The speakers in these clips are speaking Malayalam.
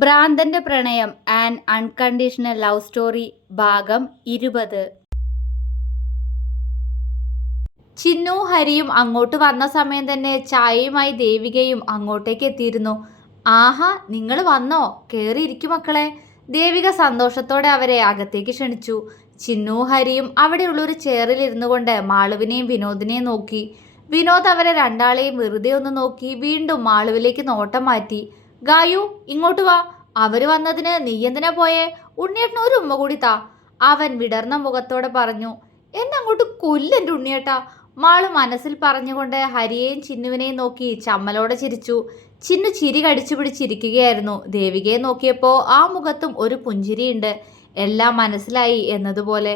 ഭ്രാന്തന്റെ പ്രണയം ആൻഡ് അൺകണ്ടീഷണൽ ലവ് സ്റ്റോറി ഭാഗം 20. ചിന്നു ഹരിയും അങ്ങോട്ട് വന്ന സമയം തന്നെ ചായയുമായി ദേവികയും അങ്ങോട്ടേക്ക് എത്തിയിരുന്നു. ആഹാ, നിങ്ങൾ വന്നോ? കേറിയിരിക്കും മക്കളെ. ദേവിക സന്തോഷത്തോടെ അവരെ അകത്തേക്ക് ക്ഷണിച്ചു. ചിന്നു ഹരിയും അവിടെയുള്ളൊരു ചെയറിൽ ഇരുന്നു കൊണ്ട് മാളുവിനെയും വിനോദിനെയും നോക്കി. വിനോദ് അവരെ രണ്ടാളെയും വെറുതെ ഒന്ന് നോക്കി വീണ്ടും മാളുവിലേക്ക് നോട്ടം മാറ്റി. ഗായു, ഇങ്ങോട്ട് വാ. അവര് വന്നതിന് നീ എന്തിനാ പോയേ? ഉണ്ണിയേട്ടന് ഒരു ഉമ്മ കൂടി താ. അവൻ വിടർന്ന മുഖത്തോടെ പറഞ്ഞു. എന്നെ അങ്ങോട്ട് കൊല്ലെൻ്റെ ഉണ്ണിയേട്ടാ. മാള് മനസ്സിൽ പറഞ്ഞുകൊണ്ട് ഹരിയെയും ചിന്നുവിനെയും നോക്കി ചമ്മലോടെ ചിരിച്ചു. ചിന്നു ചിരി കടിച്ചു പിടിച്ചിരിക്കുകയായിരുന്നു. ദേവികയെ നോക്കിയപ്പോൾ ആ മുഖത്തും ഒരു പുഞ്ചിരിയുണ്ട്. എല്ലാം മനസ്സിലായി എന്നതുപോലെ.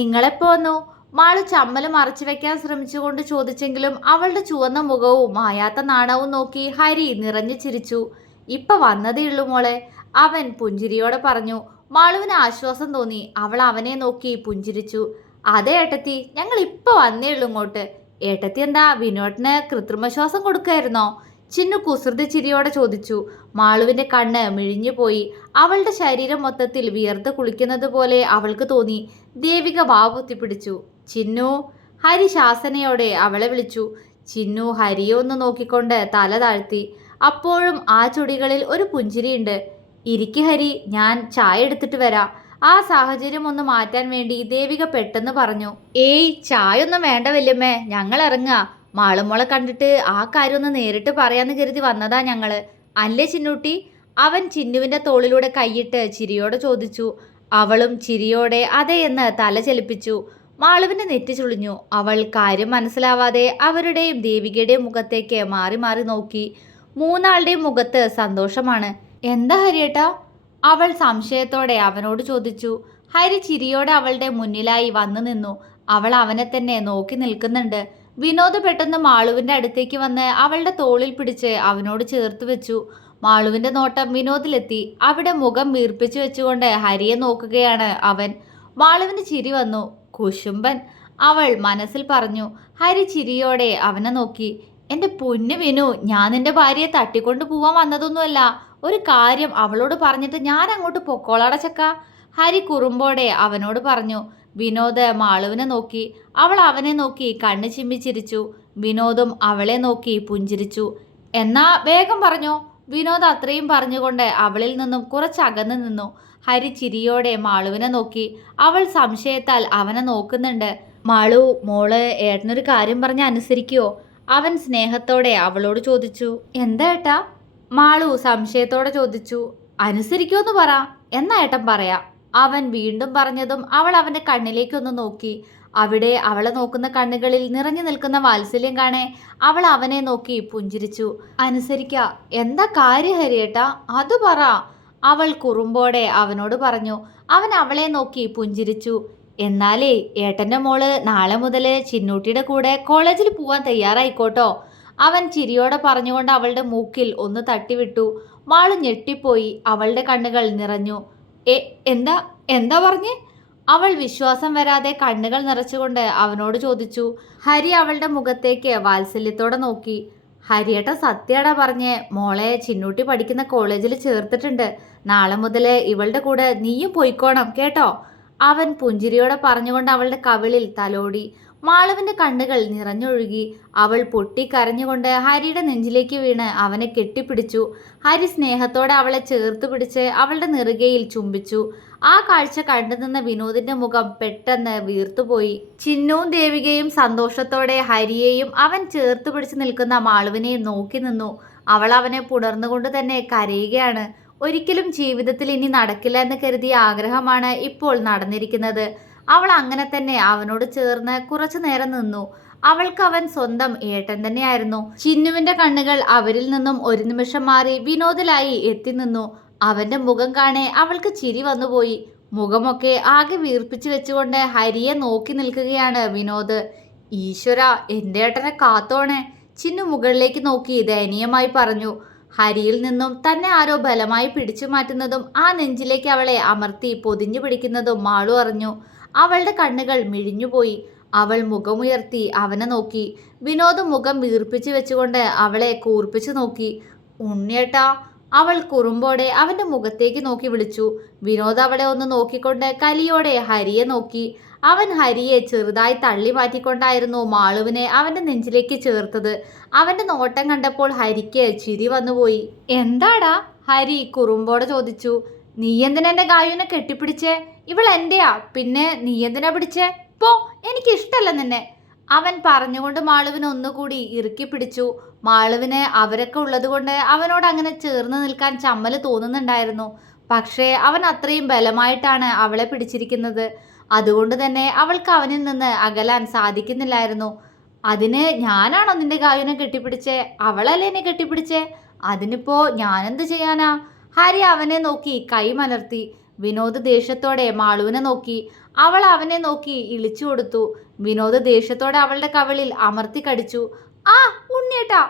നിങ്ങളെപ്പോ വന്നു? മാളു ചമ്മല് മറച്ചു വെക്കാൻ ശ്രമിച്ചുകൊണ്ട് ചോദിച്ചെങ്കിലും അവളുടെ ചുവന്ന മുഖവും മായാത്ത നാണവും നോക്കി ഹരി നിറഞ്ഞു ചിരിച്ചു. ഇപ്പൊ വന്നതേ ഉള്ളൂ മോളെ, അവൻ പുഞ്ചിരിയോടെ പറഞ്ഞു. മാളുവിന് ആശ്വാസം തോന്നി. അവൾ അവനെ നോക്കി പുഞ്ചിരിച്ചു. അതെ ഏട്ടത്തി, ഞങ്ങൾ ഇപ്പൊ വന്നേ ഉള്ളൂ ഇങ്ങോട്ട്. ഏട്ടത്തി എന്താ വിനോട്ടിന് കൃത്രിമശ്വാസം കൊടുക്കായിരുന്നോ? ചിന്നു കുസൃതി ചിരിയോടെ ചോദിച്ചു. മാളുവിന്റെ കണ്ണ് മിഴിഞ്ഞുപോയി. അവളുടെ ശരീരം മൊത്തത്തിൽ വിയർത്ത് കുളിക്കുന്നത് പോലെ അവൾക്ക് തോന്നി. ദേവിക വാവുത്തിപ്പിടിച്ചു. ചിന്നു. ഹരി ശാസനയോടെ അവളെ വിളിച്ചു. ചിന്നു ഹരിയെ ഒന്ന് നോക്കിക്കൊണ്ട് തല താഴ്ത്തി. അപ്പോഴും ആ ചുടികളിൽ ഒരു പുഞ്ചിരിയുണ്ട്. ഇരിക്ക് ഹരി, ഞാൻ ചായ എടുത്തിട്ട് വരാം. ആ സാഹചര്യം ഒന്ന് മാറ്റാൻ വേണ്ടി ദേവിക പെട്ടെന്ന് പറഞ്ഞു. ഏയ്, ചായ ഒന്നും വേണ്ട വല്യമ്മേ, ഞങ്ങൾ ഇറങ്ങുക. മാളുമോളെ കണ്ടിട്ട് ആ കാര്യം ഒന്ന് നേരിട്ട് പറയാന്ന് കരുതി വന്നതാ ഞങ്ങള്. അല്ലേ ചിന്നൂട്ടി? അവൻ ചിന്നുവിന്റെ തോളിലൂടെ കൈയിട്ട് ചിരിയോടെ ചോദിച്ചു. അവളും ചിരിയോടെ അതെ എന്ന് തല ചലിപ്പിച്ചു. മാളുവിന്റെ നെറ്റി ചുളിഞ്ഞു. അവൾ കാര്യം മനസ്സിലാവാതെ അവരുടെയും ദേവികയുടെയും മുഖത്തേക്ക് മാറി മാറി നോക്കി. മൂന്നാളുടെയും മുഖത്ത് സന്തോഷമാണ്. എന്താ ഹരിയേട്ടാ? അവൾ സംശയത്തോടെ അവനോട് ചോദിച്ചു. ഹരി ചിരിയോടെ അവളുടെ മുന്നിലായി വന്നു നിന്നു. അവൾ അവനെ തന്നെ നോക്കി നിൽക്കുന്നുണ്ട്. വിനോദ് പെട്ടെന്ന് മാളുവിന്റെ അടുത്തേക്ക് വന്ന് അവളുടെ തോളിൽ പിടിച്ച് അവനോട് ചേർത്ത് വെച്ചു. മാളുവിന്റെ നോട്ടം വിനോദിലെത്തി. അവിടെ മുഖം വീർപ്പിച്ചു വെച്ചുകൊണ്ട് ഹരിയെ നോക്കുകയാണ് അവൻ. മാളുവിന് ചിരി വന്നു. കുശുംബൻ, അവൾ മനസ്സിൽ പറഞ്ഞു. ഹരി ചിരിയോടെ അവനെ നോക്കി. എൻ്റെ പൊന്നു വിനു, ഞാൻ നിന്റെ ഭാര്യയെ തട്ടിക്കൊണ്ടു പോവാൻ വന്നതൊന്നുമല്ല. ഒരു കാര്യം അവളോട് പറഞ്ഞിട്ട് ഞാൻ അങ്ങോട്ട് പൊക്കോളാട ചക്ക. ഹരി കുറുമ്പോടെ അവനോട് പറഞ്ഞു. വിനോദ് മാളുവിനെ നോക്കി. അവൾ അവനെ നോക്കി കണ്ണ് ചിമ്മിച്ചിരിച്ചു. വിനോദും അവളെ നോക്കി പുഞ്ചിരിച്ചു. എന്നാ വേഗം പറഞ്ഞോ. വിനോദ് അത്രയും പറഞ്ഞുകൊണ്ട് അവളിൽ നിന്നും കുറച്ചകന്നു നിന്നു. ഹരി ചിരിയോടെ മാളുവിനെ നോക്കി. അവൾ സംശയത്താൽ അവനെ നോക്കുന്നുണ്ട്. മാളു മോള് ഏട്ടനൊരു കാര്യം പറഞ്ഞ് അനുസരിക്കുവോ? അവൻ സ്നേഹത്തോടെ അവളോട് ചോദിച്ചു. എന്താ ഏട്ടാ? മാളു സംശയത്തോടെ ചോദിച്ചു. അനുസരിക്കുമെന്ന് പറ. എന്നാ ഏട്ടൻ പറയാ. അവൻ വീണ്ടും പറഞ്ഞതും അവൾ അവന്റെ കണ്ണിലേക്കൊന്ന് നോക്കി. അവിടെ അവളെ നോക്കുന്ന കണ്ണുകളിൽ നിറഞ്ഞു നിൽക്കുന്ന വാത്സല്യം കാണെ അവൾ അവനെ നോക്കി പുഞ്ചിരിച്ചു. അനുസരിക്ക. എന്താ കാര്യം ഹരിയേട്ടാ? അത് പറ. അവൾ കുറുമ്പോടെ അവനോട് പറഞ്ഞു. അവൻ അവളെ നോക്കി പുഞ്ചിരിച്ചു. എന്നാലേ ഏട്ടൻ്റെ മോള് നാളെ മുതൽ ചിന്നൂട്ടിയുടെ കൂടെ കോളേജിൽ പോവാൻ തയ്യാറായിക്കോട്ടോ. അവൻ ചിരിയോടെ പറഞ്ഞുകൊണ്ട് അവളുടെ മൂക്കിൽ ഒന്ന് തട്ടിവിട്ടു. മാളു ഞെട്ടിപ്പോയി. അവളുടെ കണ്ണുകൾ നിറഞ്ഞു. എന്താ എന്താ പറഞ്ഞേ? അവൾ വിശ്വാസം വരാതെ കണ്ണുകൾ നിറച്ചുകൊണ്ട് അവനോട് ചോദിച്ചു. ഹരി അവളുടെ മുഖത്തേക്ക് വാത്സല്യത്തോടെ നോക്കി. ഹരിയേട്ട സത്യടാ പറഞ്ഞേ. മോളെ ചിന്നൂട്ടി പഠിക്കുന്ന കോളേജിൽ ചേർത്തിട്ടുണ്ട്. നാളെ മുതൽ ഇവളുടെ കൂടെ നീയും പോയിക്കോണം കേട്ടോ. അവൻ പുഞ്ചിരിയോടെ പറഞ്ഞുകൊണ്ട് അവളുടെ കവിളിൽ തലോടി. മാളുവിന്റെ കണ്ണുകൾ നിറഞ്ഞൊഴുകി. അവൾ പൊട്ടിക്കരഞ്ഞുകൊണ്ട് ഹരിയുടെ നെഞ്ചിലേക്ക് വീണ് അവനെ കെട്ടിപ്പിടിച്ചു. ഹരി സ്നേഹത്തോടെ അവളെ ചേർത്ത് പിടിച്ച് അവളുടെ നെറുകയിൽ ചുംബിച്ചു. ആ കാഴ്ച കണ്ടുനിന്ന വിനോദിന്റെ മുഖം പെട്ടെന്ന് വീർത്തുപോയി. ചിന്നുവും ദേവികയും സന്തോഷത്തോടെ ഹരിയെയും അവൻ ചേർത്ത് പിടിച്ച് നിൽക്കുന്ന മാളുവിനെയും നോക്കി നിന്നു. അവൾ അവനെ പുണർന്നുകൊണ്ട് തന്നെ കരയുകയാണ്. ഒരിക്കലും ജീവിതത്തിൽ ഇനി നടക്കില്ല എന്ന് കരുതിയ ആഗ്രഹമാണ് ഇപ്പോൾ നടന്നിരിക്കുന്നത്. അവൾ അങ്ങനെ തന്നെ അവനോട് ചേർന്ന് കുറച്ചു നേരം നിന്നു. അവൾക്ക് അവൻ സ്വന്തം ഏട്ടൻ തന്നെയായിരുന്നു. ചിന്നുവിന്റെ കണ്ണുകൾ അവരിൽ നിന്നും ഒരു നിമിഷം മാറി വിനോദിലായി എത്തി നിന്നു. അവന്റെ മുഖം കാണെ അവൾക്ക് ചിരി വന്നുപോയി. മുഖമൊക്കെ ആകെ വീർപ്പിച്ചു വെച്ചുകൊണ്ട് ഹരിയെ നോക്കി നിൽക്കുകയാണ് വിനോദ്. ഈശ്വര, എൻ്റെ ഏട്ടനെ കാത്തോണേ. ചിന്നു മുകളിലേക്ക് നോക്കി ദയനീയമായി പറഞ്ഞു. ഹരിയിൽ നിന്നും തന്നെ ആരോ ബലമായി പിടിച്ചു മാറ്റുന്നതും ആ നെഞ്ചിലേക്ക് അവളെ അമർത്തി പൊതിഞ്ഞു പിടിക്കുന്നതും മാളു അറിഞ്ഞു. അവളുടെ കണ്ണുകൾ മിഴിഞ്ഞുപോയി. അവൾ മുഖമുയർത്തി അവനെ നോക്കി. വിനോദ് മുഖം വീർപ്പിച്ചു വെച്ചുകൊണ്ട് അവളെ കൂർപ്പിച്ചു നോക്കി. ഉണ്ണിയേട്ടാ. അവൾ കുറുമ്പോടെ അവന്റെ മുഖത്തേക്ക് നോക്കി വിളിച്ചു. വിനോദ് അവളെ ഒന്ന് നോക്കിക്കൊണ്ട് കലിയോടെ ഹരിയെ നോക്കി. അവൻ ഹരിയെ ചെറുതായി തള്ളി മാറ്റിക്കൊണ്ടായിരുന്നു മാളുവിനെ അവന്റെ നെഞ്ചിലേക്ക് ചേർത്തത്. അവന്റെ നോട്ടം കണ്ടപ്പോൾ ഹരിക്ക് ചിരി വന്നുപോയി. എന്താടാ? ഹരി കുറുമ്പോടെ ചോദിച്ചു. നീ എന്തിനാ എന്റെ ഗായുവിനെ കെട്ടിപ്പിടിച്ചേ? ഇവൾ എന്റെയാ, പിന്നെ നീ എന്തിനാ പിടിച്ചേ? പോ, എനിക്ക് ഇഷ്ടല്ല നിന്നെ. അവൻ പറഞ്ഞുകൊണ്ട് മാളുവിനെ ഒന്നുകൂടി ഇറുക്കി പിടിച്ചു. മാളുവിന് അവരൊക്കെ ഉള്ളത് കൊണ്ട് അവനോട് അങ്ങനെ ചേർന്ന് നിൽക്കാൻ ചമ്മല് തോന്നുന്നുണ്ടായിരുന്നു. പക്ഷേ അവൻ അത്രയും ബലമായിട്ടാണ് അവളെ പിടിച്ചിരിക്കുന്നത്. അതുകൊണ്ട് തന്നെ അവൾക്ക് അവനിൽ നിന്ന് അകലാൻ സാധിക്കുന്നില്ലായിരുന്നു. അതിന് ഞാനാണോ നിന്റെ ഗായുവിനെ കെട്ടിപ്പിടിച്ചേ? അവളല്ലേ എന്നെ കെട്ടിപ്പിടിച്ചേ? അതിനിപ്പോ ഞാനെന്ത് ചെയ്യാനാ? ഹരി അവനെ നോക്കി കൈ മലർത്തി. വിനോദ് ദേഷ്യത്തോടെ മാളുവിനെ നോക്കി. അവൾ അവനെ നോക്കി ഇളിച്ചു കൊടുത്തു. വിനോദ് ദേഷ്യത്തോടെ അവളുടെ കവിളിൽ അമർത്തി കടിച്ചു. ആ ഉണ്ണിയേട്ടാ,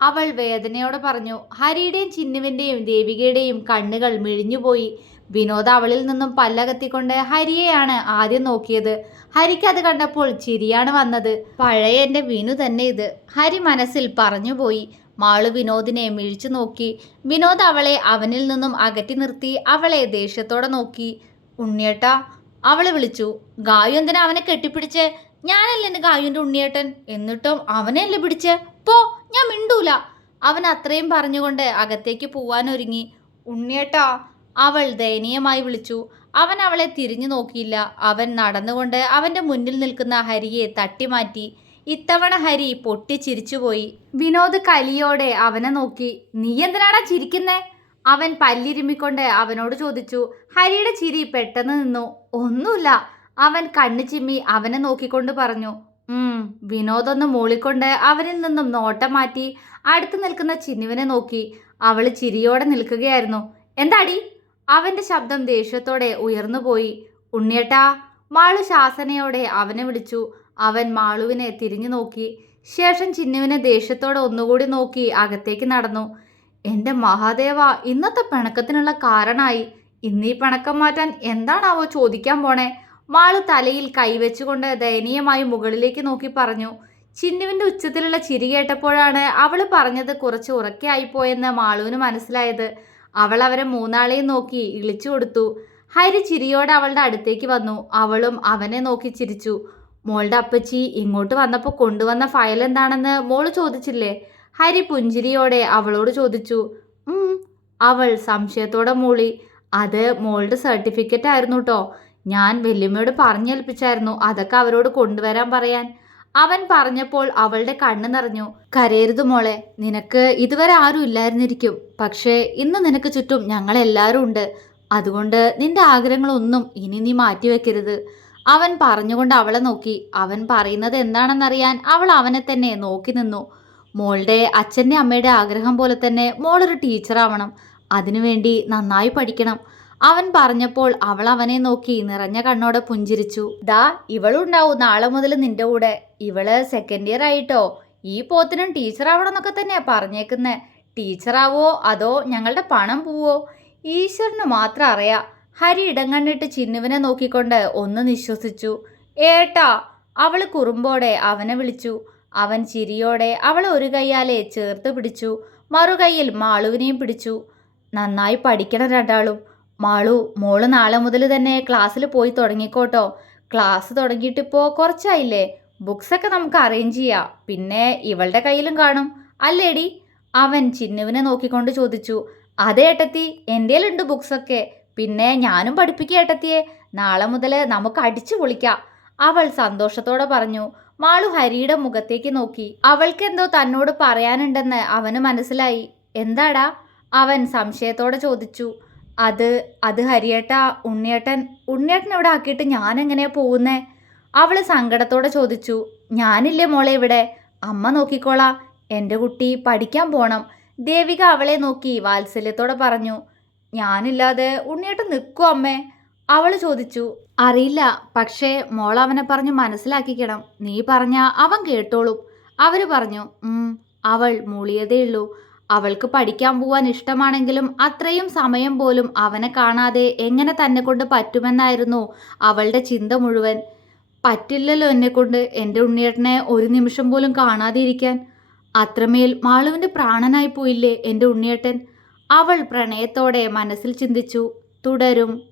അവൾ വേദനയോടെ പറഞ്ഞു. ഹരിയുടെയും ചിന്നുവിൻ്റെയും ദേവികയുടെയും കണ്ണുകൾ മിഴിഞ്ഞുപോയി. വിനോദ് അവളിൽ നിന്നും പല്ലകത്തിക്കൊണ്ട് ഹരിയെയാണ് ആദ്യം നോക്കിയത്. ഹരിക്ക് അത് കണ്ടപ്പോൾ ചിരിയാണ് വന്നത്. പഴയ എൻ്റെ വിനു തന്നെ ഇത്, ഹരി മനസ്സിൽ പറഞ്ഞുപോയി. മാളു വിനോദിനെ മിഴിച്ചു നോക്കി. വിനോദ് അവളെ അവനിൽ നിന്നും അകറ്റി നിർത്തി അവളെ ദേഷ്യത്തോടെ നോക്കി. ഉണ്ണിയേട്ടാ, അവള് വിളിച്ചു. ഗായു എന്തിനാ അവനെ കെട്ടിപ്പിടിച്ച്? ഞാനല്ലേ എൻ്റെ ഗായുവിൻ്റെ ഉണ്ണിയേട്ടൻ, എന്നിട്ടും അവനെയല്ലേ പിടിച്ച്? പോ, ഞാൻ മിണ്ടൂല. അവൻ അത്രയും പറഞ്ഞുകൊണ്ട് അകത്തേക്ക് പോവാനൊരുങ്ങി. ഉണ്ണിയേട്ടാ, അവൾ ദയനീയമായി വിളിച്ചു. അവൻ അവളെ തിരിഞ്ഞു നോക്കിയില്ല. അവൻ നടന്നുകൊണ്ട് അവൻ്റെ മുന്നിൽ നിൽക്കുന്ന ഹരിയെ തട്ടിമാറ്റി. ഇത്തവണ ഹരി പൊട്ടിച്ചിരിച്ചുപോയി. വിനോദ് കലിയോടെ അവനെ നോക്കി. നീ എന്തിനാടാ ചിരിക്കുന്നേ? അവൻ പല്ലിരുമ്മിക്കൊണ്ട് അവനോട് ചോദിച്ചു. ഹരിയുടെ ചിരി പെട്ടെന്ന് നിന്നു. ഒന്നുമില്ല, അവൻ കണ്ണു ചിമ്മി അവനെ നോക്കിക്കൊണ്ട് പറഞ്ഞു. വിനോദൊന്ന് മൂളിക്കൊണ്ട് അവനിൽ നിന്നും നോട്ടം മാറ്റി അടുത്ത് നിൽക്കുന്ന ചിന്നുവിനെ നോക്കി. അവള് ചിരിയോടെ നിൽക്കുകയായിരുന്നു. എന്താടി? അവന്റെ ശബ്ദം ദേഷ്യത്തോടെ ഉയർന്നുപോയി. ഉണ്ണിയേട്ടാ, മാളു ശാസനയോടെ അവനെ വിളിച്ചു. അവൻ മാളുവിനെ തിരിഞ്ഞു നോക്കി. ശേഷം ചിന്നുവിനെ ദേഷ്യത്തോടെ ഒന്നുകൂടി നോക്കി അകത്തേക്ക് നടന്നു. എൻ്റെ മഹാദേവ, ഇന്നത്തെ പിണക്കത്തിനുള്ള കാരണമായി. ഇന്നീ പിണക്കം മാറ്റാൻ എന്താണാവോ ചോദിക്കാൻ പോണേ? മാളു തലയിൽ കൈവച്ചുകൊണ്ട് ദയനീയമായി മുകളിലേക്ക് നോക്കി പറഞ്ഞു. ചിന്നുവിൻ്റെ ഉച്ചത്തിലുള്ള ചിരി കേട്ടപ്പോഴാണ് അവൾ പറഞ്ഞത് കുറച്ച് ഉറക്കെ ആയിപ്പോയെന്ന് മാളുവിന് മനസ്സിലായത്. അവൾ അവരെ മൂന്നാളെയും നോക്കി ഇളിച്ചു കൊടുത്തു. ഹരി ചിരിയോടെ അവളുടെ അടുത്തേക്ക് വന്നു. അവളും അവനെ നോക്കി ചിരിച്ചു. മോളുടെ അപ്പച്ചി ഇങ്ങോട്ട് വന്നപ്പോൾ കൊണ്ടുവന്ന ഫയൽ എന്താണെന്ന് മോള് ചോദിച്ചില്ലേ? ഹരി പുഞ്ചിരിയോടെ അവളോട് ചോദിച്ചു. അവൾ സംശയത്തോടെ മൂളി. അത് മോളുടെ സർട്ടിഫിക്കറ്റ് ആയിരുന്നു കേട്ടോ. ഞാൻ വല്യമ്മയോട് പറഞ്ഞേൽപ്പിച്ചായിരുന്നു അതൊക്കെ അവരോട് കൊണ്ടുവരാൻ പറയാൻ. അവൻ പറഞ്ഞപ്പോൾ അവളുടെ കണ്ണ് നിറഞ്ഞു. കരയരുത് മോളെ, നിനക്ക് ഇതുവരെ ആരും ഇല്ലായിരുന്നിരിക്കും. പക്ഷേ ഇന്ന് നിനക്ക് ചുറ്റും ഞങ്ങളെല്ലാവരും ഉണ്ട്. അതുകൊണ്ട് നിന്റെ ആഗ്രഹങ്ങളൊന്നും ഇനി നീ മാറ്റിവെക്കരുത്. അവൻ പറഞ്ഞുകൊണ്ട് അവളെ നോക്കി. അവൻ പറയുന്നത് എന്താണെന്നറിയാൻ അവൾ അവനെ തന്നെ നോക്കി നിന്നു. മോളുടെ അച്ഛൻ്റെ അമ്മയുടെ ആഗ്രഹം പോലെ തന്നെ മോളൊരു ടീച്ചറാവണം. അതിനുവേണ്ടി നന്നായി പഠിക്കണം. അവൻ പറഞ്ഞപ്പോൾ അവൾ അവനെ നോക്കി നിറഞ്ഞ കണ്ണോടെ പുഞ്ചിരിച്ചു. ദാ ഇവളുണ്ടാവും നാളെ മുതൽ നിന്റെ കൂടെ. ഇവള് സെക്കൻഡ് ഇയർ ആയിട്ടോ. ഈ പോത്തിനും ടീച്ചറാവണം എന്നൊക്കെ തന്നെയാ പറഞ്ഞേക്കുന്നേ. ടീച്ചറാവോ അതോ ഞങ്ങളുടെ പണം പോവോ? ഈശ്വരന് മാത്രം അറിയാം. ഹരി ഇടം കണ്ടിട്ട് ചിന്നുവിനെ നോക്കിക്കൊണ്ട് ഒന്ന് നിശ്വസിച്ചു. ഏട്ടാ, അവള് കുറുമ്പോടെ അവനെ വിളിച്ചു. അവൻ ചിരിയോടെ അവളെ ഒരു കൈയാലെ ചേർത്ത് പിടിച്ചു. മറുകൈയിൽ മാളുവിനെയും പിടിച്ചു. നന്നായി പഠിക്കണം രണ്ടാളും. മാളു, മോള് നാളെ മുതൽ തന്നെ ക്ലാസ്സിൽ പോയി തുടങ്ങിക്കോട്ടോ. ക്ലാസ് തുടങ്ങിയിട്ടിപ്പോൾ കുറച്ചായില്ലേ. ബുക്സൊക്കെ നമുക്ക് അറേഞ്ച് ചെയ്യാം. പിന്നെ ഇവളുടെ കയ്യിലും കാണും അല്ലേടി? അവൻ ചിന്നുവിനെ നോക്കിക്കൊണ്ട് ചോദിച്ചു. അതെ ഏട്ടത്തി, എൻ്റെയിലുണ്ട് ബുക്സൊക്കെ. പിന്നെ ഞാനും പഠിപ്പിക്കുക ഏട്ടത്തിയെ. നാളെ മുതൽ നമുക്ക് അടിച്ചു പൊളിക്കാം. അവൾ സന്തോഷത്തോടെ പറഞ്ഞു. മാളു ഹരിയുടെ മുഖത്തേക്ക് നോക്കി. അവൾക്കെന്തോ തന്നോട് പറയാനുണ്ടെന്ന് അവന് മനസ്സിലായി. എന്താടാ? അവൻ സംശയത്തോടെ ചോദിച്ചു. അത് ഹരിയേട്ടാ, ഉണ്ണിയേട്ടൻ ഇവിടെ ആക്കിയിട്ട് ഞാൻ എങ്ങനെയാ പോകുന്നേ? അവൾ സങ്കടത്തോടെ ചോദിച്ചു. ഞാനില്ലേ മോളെ ഇവിടെ, അമ്മ നോക്കിക്കോളാം. എൻ്റെ കുട്ടി പഠിക്കാൻ പോണം. ദേവിക അവളെ നോക്കി വാത്സല്യത്തോടെ പറഞ്ഞു. ഞാനില്ലാതെ ഉണ്ണിയേട്ടൻ നിൽക്കുമോ അമ്മേ? അവൾ ചോദിച്ചു. അറിയില്ല, പക്ഷേ മോൾ അവനെ പറഞ്ഞു മനസ്സിലാക്കിക്കണം. നീ പറഞ്ഞ അവൻ കേട്ടോളും. അവർ പറഞ്ഞു. അവൾ മൂളിയതേയുള്ളൂ. അവൾക്ക് പഠിക്കാൻ പോവാൻ ഇഷ്ടമാണെങ്കിലും അത്രയും സമയം പോലും അവനെ കാണാതെ എങ്ങനെ തന്നെ കൊണ്ട് പറ്റുമെന്നായിരുന്നു അവളുടെ ചിന്ത മുഴുവൻ. പറ്റില്ലല്ലോ എന്നെക്കൊണ്ട് എൻ്റെ ഉണ്ണിയേട്ടനെ ഒരു നിമിഷം പോലും കാണാതെ ഇരിക്കാൻ. അത്രമേൽ മാളുവിൻ്റെ പ്രാണനായി പോയില്ലേ എൻ്റെ ഉണ്ണിയേട്ടൻ. അവൾ പ്രണയത്തോടെ മനസ്സിൽ ചിന്തിച്ചു. തുടരും.